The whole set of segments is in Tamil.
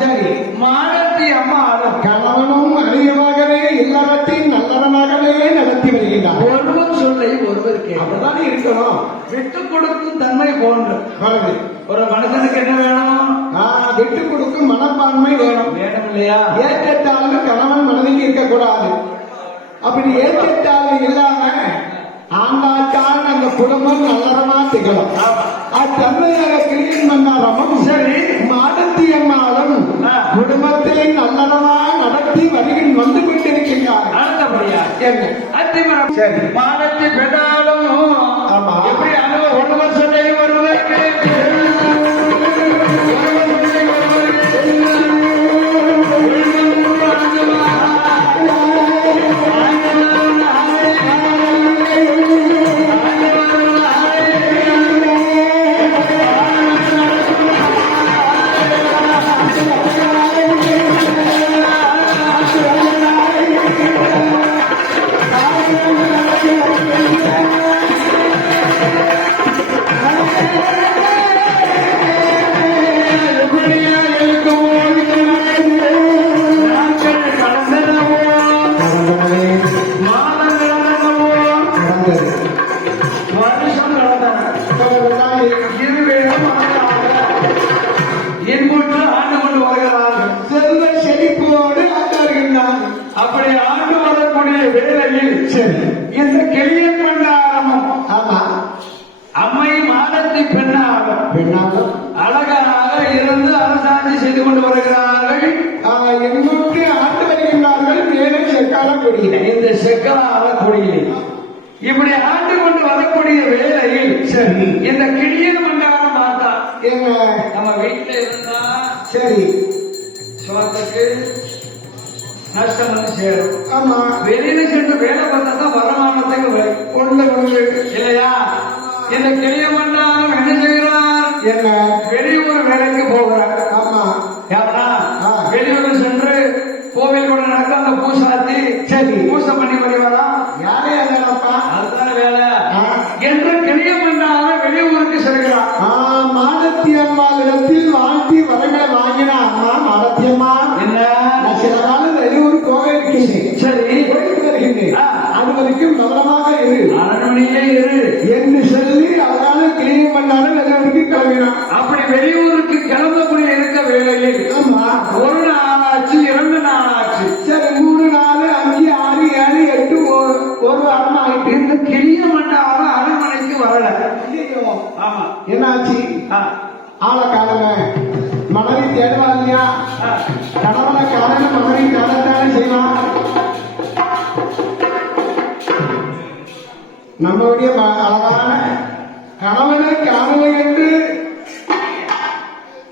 சரி மாடத்தி அம்மாளும் கணவனும் அதிகமாகவே இல்லறத்தின் நல்லவனாகவே நடத்தி வருகின்றார் ஒருவர் சொல்லை ஒருவர் அப்படிதானே இருக்கணும். விட்டு கொடுக்கும் தன்மை போன்று. ஒரு மனுஷனுக்கு என்ன வேணும்? விட்டு கொடுக்கும் மனப்பான்மை வேணும். வேணும் இல்லையா ஏற்றத்தாழ்வு கணவன் மனதில் இருக்கக்கூடாது. அப்படி ஏற்றத்தாழ்வு இல்லாம ஆண்டாட்டால் அந்த குடும்பம் நல்லறமா திகழும். அத்தன்மையாக கிளியின் மன்னாரமும் சரி. மாடத்தி அம்மாளும் ஆ. குடும்பத்தை நல்லறமா நடத்தி வருகின் வந்து சரி. மாடத்தி பெற்றாலும் எண்ணூற்றி ஆண்டு வருகின்றார்கள் மேலும் செக்கால கொடியினை இந்த செக்கலால குடியிலே இப்படி ஆண்டு கொண்டு வரக்கூடிய வேளையில் சரி. இந்த கிளியன் மண்டாரம் பார்த்தா எங்க நம்ம வீட்டுல இருந்தா சரி. சோத்துக்கு நஷ்டம் வந்து சேரும். ஆமா. வெளியில சென்று வேலை பார்த்தா தான் வருமானத்துக்கு ஒண்ணு இல்லையா? இந்த கிளிய மண்டாரம் என்ன செய்கிறார்? என்ன? வெளியூர் வேலைக்கு போகிறார். நம்முடைய ம- அழகான கணவனை காணலை என்று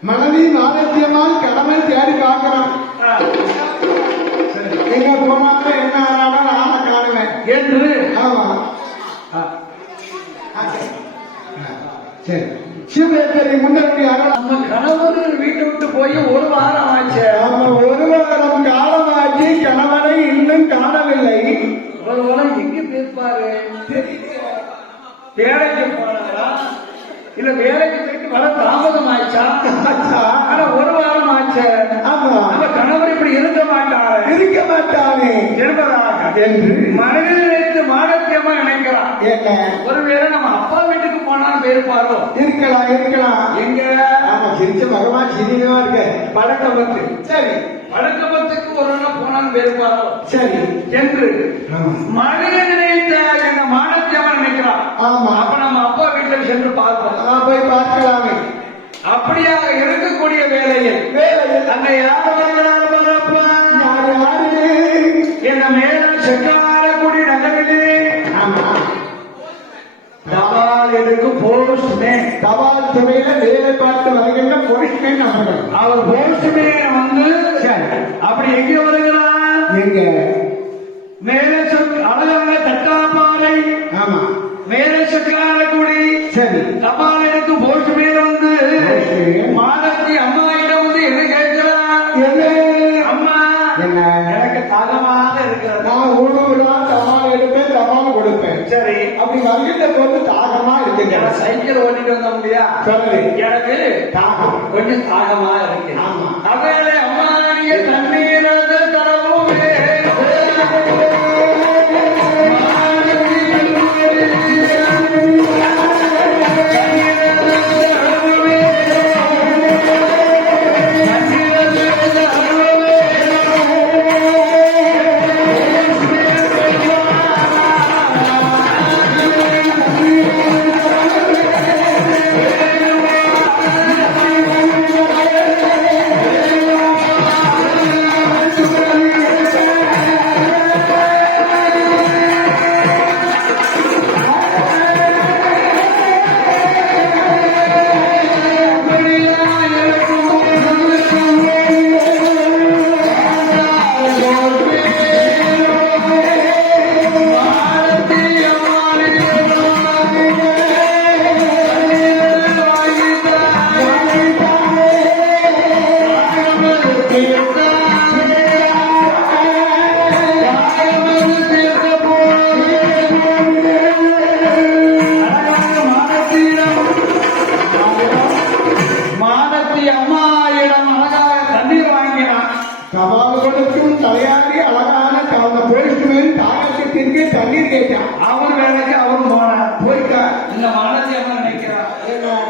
மனைவி நாலத்தியமால் கணவன் தேடி. சரி. எங்க போனாக்க என்ன ஆனாலும் காணுவேன் என்று ஆமா. சரி. சிவபேட்டரை முன்னோடி அருள். நம்ம கணவர் வீட்டை விட்டு போய் ஒரு வாரம் ஆச்சு. நம்ம ஒரு வாரம் காலமாகி கணவனை இன்னும் காணவில்லை ஒரு வாரம் எங்க போயிருப்பாரு வேலைக்கு போனாரா? இல்ல வேலைக்கு போயிட்டு வர தாமதம் ஆயிடுச்சா? ஆனா ஒரு வாரம் ஆச்சு. ஆமா. நம்ம கணவர் இப்படி இருக்க மாட்டாரு. இருக்க மாட்டானே என்பதாக என்று. மனதில் நினைத்து மாடத்தியமா நினைக்கிறான். ஒருவேளை நம்ம அப்பா வீட்டுக்கு போனாலும் போயிருப்பாரோ? இருக்கலாம் இருக்கலாம். எங்க? ஆமா சிரிச்ச பகவான் சிரிக்கமா இருக்க. பழக்கபத்து. சரி. பழக்கபத்துக்கு ஒரு நாள் போனாலும் போயிருப்பாரோ? சரி. என்று. ஆமா மனித நினைத்த எங்க மாடத்தியமா நினைக்கிறான் ஆமா அப்ப நம்ம அப்பா வீட்டில் சென்று பார்ப்போம் ஆ, போய் பார்க்கலாமே அப்படியாக இருக்கக்கூடிய வேலையில் வேலையில் அங்க யார் வருகிறார் பாரப்பா யாரு யாரு? இந்த மேலும் செக்காரக்குடி நகரிலே? தபால் எடுக்கும் போஸ்ட்மேன்? தபால் துறையில வேலை பார்த்து வருகின்ற அவர்கள். அவர் போஸ்ட்மேன் வந்து ஓட்டுங்க சைக்கிள் ஓட்டிட்டு வந்தோம் இல்லையா? சொல்லு. எனக்கு தாகம் கொஞ்சம் தாகமா இருக்கு. ஆமா. அவையில அம்மா கொடுக்கும் தலையாடி அழகான கவன போலீஸ்மேன் தாகத்திற்கு தண்ணீர் கேட்டான் அவர் வேலைக்கு அவரும் போனார் போய்க்கா இந்த மானத்தி அம்மா நினைக்கிறார்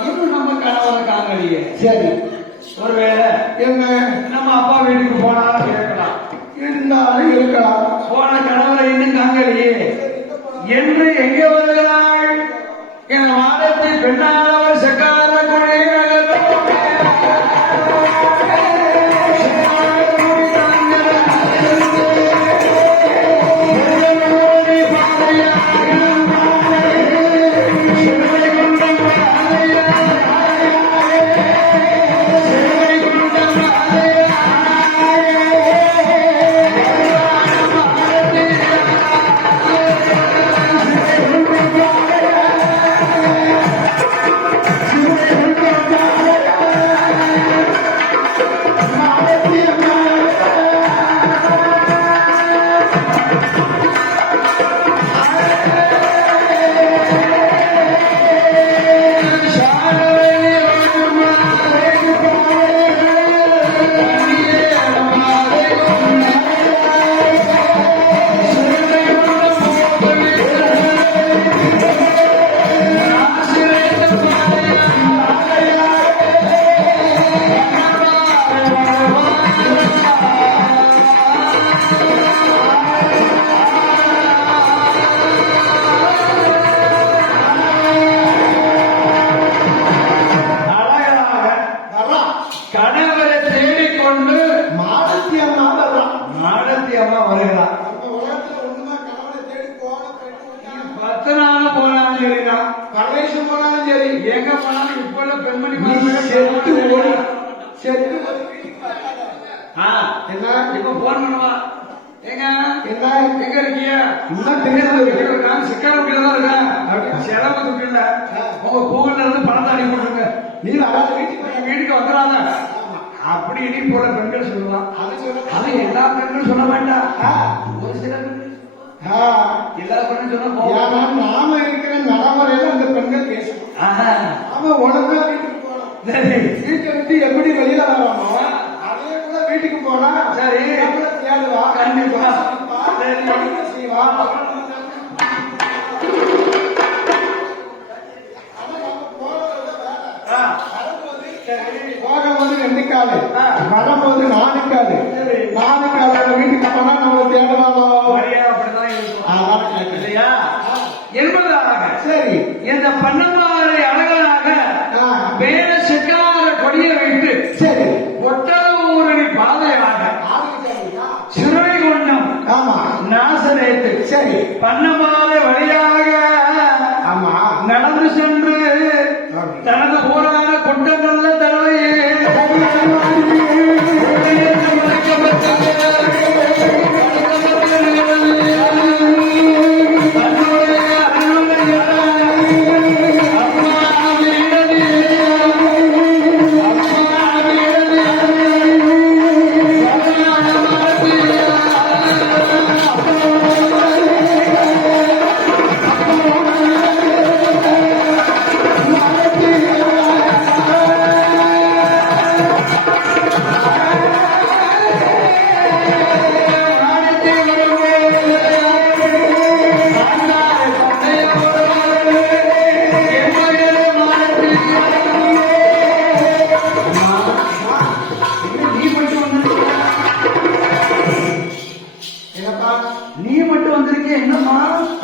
இன்னும் நம்ம கணவர் இருக்காங்கடியே சரி. ஒருவேளை என்ன இப்ப உள்ள பெண்மணி நீ செத்து ஓடி செத்து ஓடி. வீட்டுக்கு வராத. ஆ, என்ன? இப்ப போன் பண்ணுவா. ஏங்க? என்ன? எங்க இருக்கீங்க இன்னும் தெரியாது நான் தான் இருக்கேன். செலவு துட்டுல உங்க போன்ல இருந்து பணத்தை அனுப்பி விட்டுருங்க நீ வராத வீட்டுக்கு வராத. என் வீட்டுக்கு வந்துடாத. அப்படி இனி போல பெண்கள் சொல்லலாம். அது எல்லா பெண்களும் சொல்ல வேண்டாம். ஒரு சில. எல்லா பெண்ணும் சொன்னா நாம இருக்கிற நடைமுறையில அந்த பெண்கள் பேசணும் நாம ஒழுங்கா வீட்டுக்கு சரி. வீட்டை விட்டு எப்படி வெளியில வராமோ அதே போல வீட்டுக்கு போனா சரி. தேடுவா கண்டிப்பா. செய்வா. போகும்போது ரெண்டு காலு. வரும்போது நாலு காலு. நாலு காலோட வீட்டுக்கு போனா நம்ம அப்படிதான். இல்லையா என்பதாக சரி இந்த பண்ணமாரை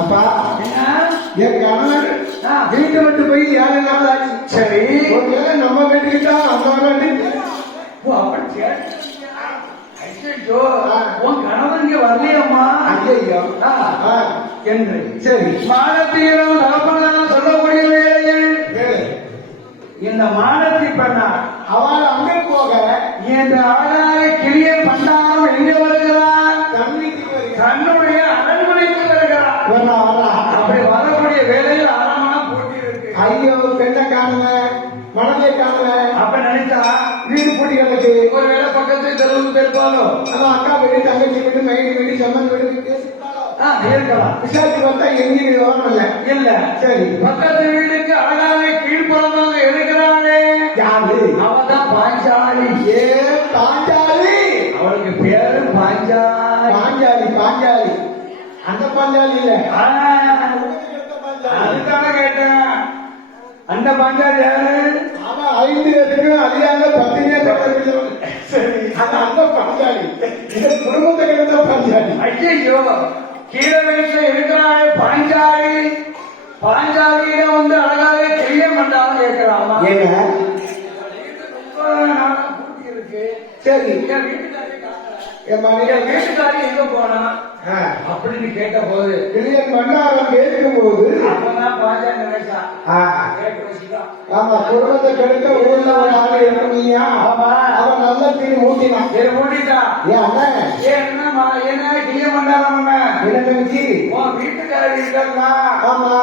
அப்பா என் கணவர் ஆ. வீட்டை விட்டு போய் ஏழு நாள் ஆச்சு? சரி. ஒருவேளை நம்ம வீட்டுக்கு தான் அந்த வீட்டுக்கு ஓ, அப்படி ஐயையோ, உன் கணவன் இங்க வரலையம்மா. ஆ, என்று. சரி. மானத்தீரம் தகப்பனாக சொல்லக்கூடிய வேளையில் கேளு. இந்த மானத்தி பண்ணார் அவள் அங்கே போக இந்த அழகாக கிளியன் பண்ணாமல் எங்க வருகிறார். தண்ணிக்கு வருகிறாள். தன்னுடைய நம்ம அக்கா வீடு தங்கச்சி வீடு மைனி வீடு சம்மன் வீடு பேசிட்டாலோ ஆ, இருக்கலாம். விசாரிச்சு பார்த்தா எங்கேயும் விவரம் இல்ல. சரி. பக்கத்து வீட்டுக்கு அழகாக கீழ்ப்புறமாக இருக்கிறாளே யாரு? அவதான் பாஞ்சாலி. ஏ பாஞ்சாலி? அவளுக்கு பேரு பாஞ்சாலி. பாஞ்சாலி பாஞ்சாலி. அந்த பாஞ்சாலி இல்ல. அதுதானே கேட்டேன். அந்த பாஞ்சாலி யாரு? ஐந்து பத்தினே சரி. அது அந்த பாஞ்சாலி இந்த குடும்பத்தை கிடந்த பாஞ்சாலி ஐயோ கீழே வீட்டுல இருக்கிறாளே பாஞ்சாலி. பாஞ்சாலியில வந்து அழகாக செய்ய மாட்டான்னு கேட்கிறாமா ஏங்க? இருக்கு. சரி. என் வீட்டுக்காரி எங்க போனா? அப்படின்னு கேட்ட போது கிளியன் மன்னாரம் கேட்கும் போது ஆமா குடும்பத்தை கெடுக்க ஒரு ஆள் இருக்கீங்க ஆமா. அவன் நல்ல தீ ஊட்டினான் ஏன் அண்ணன் என்ன கிளிய மண்டாரம் என்ன தங்கச்சி உன் ஆமா.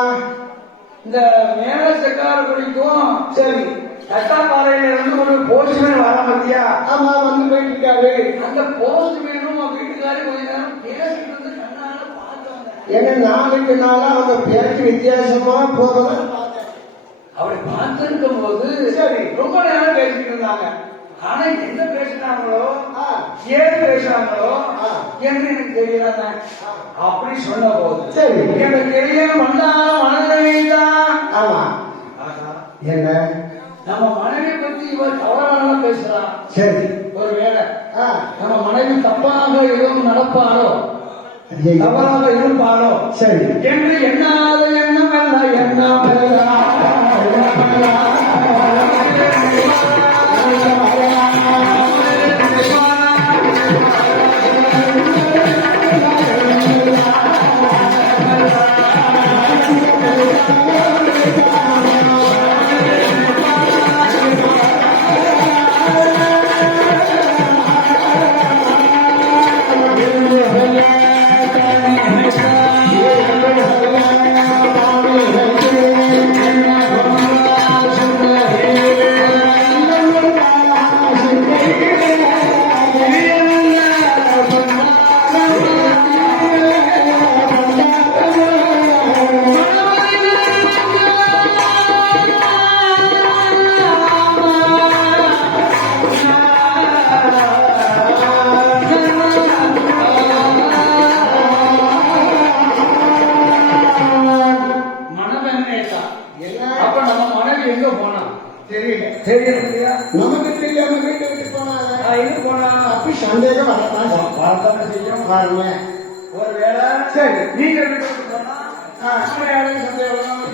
இந்த மேல செக்கார குடிக்கும். சரி. கட்டாப்பாறையில இருந்து ஒரு போஸ்ட்மேன் வர பத்தியா ஆமா வந்து போயிட்டு இருக்காரு. அந்த போஸ்ட்மேனும் உன் வீட்டுக்காரி கொஞ்ச நேரம் பேசிட்டு வந்து கண்ணால பார்த்தவங்க ஏன்னா நாளுக்கு நாளா அவங்க பேருக்கு வித்தியாசமா போறவன் அப்படி பார்த்திருக்கும் போது சரி. ரொம்ப நேரம் பேசிட்டு இருந்தாங்க. ஆனா என்ன பேசினாங்களோ ஆ, ஏன் பேசுறாங்களோ ஆ. என்று எனக்கு தெரியல அப்படி சொன்ன போது சரி. எனக்கு தெரிய வந்தாலும் மனதில்தான் ஆமா. என்ன நம்ம மனைவி பத்தி இவர் தவறான பேசுறான் சரி. ஒருவேளை ஆ, நம்ம மனைவி தப்பாக எதுவும் நடப்பாரோ? தவறாக இருப்பாரோ சரி. என்று எண்ணாத எண்ணம் அல்ல எண்ணம் மனவன் சந்தேகம் வரத்தான் செய்யும். வார்த்தை செய்யும் பாருங்க ஒருவேளை சரி நீங்க. அடையாளம்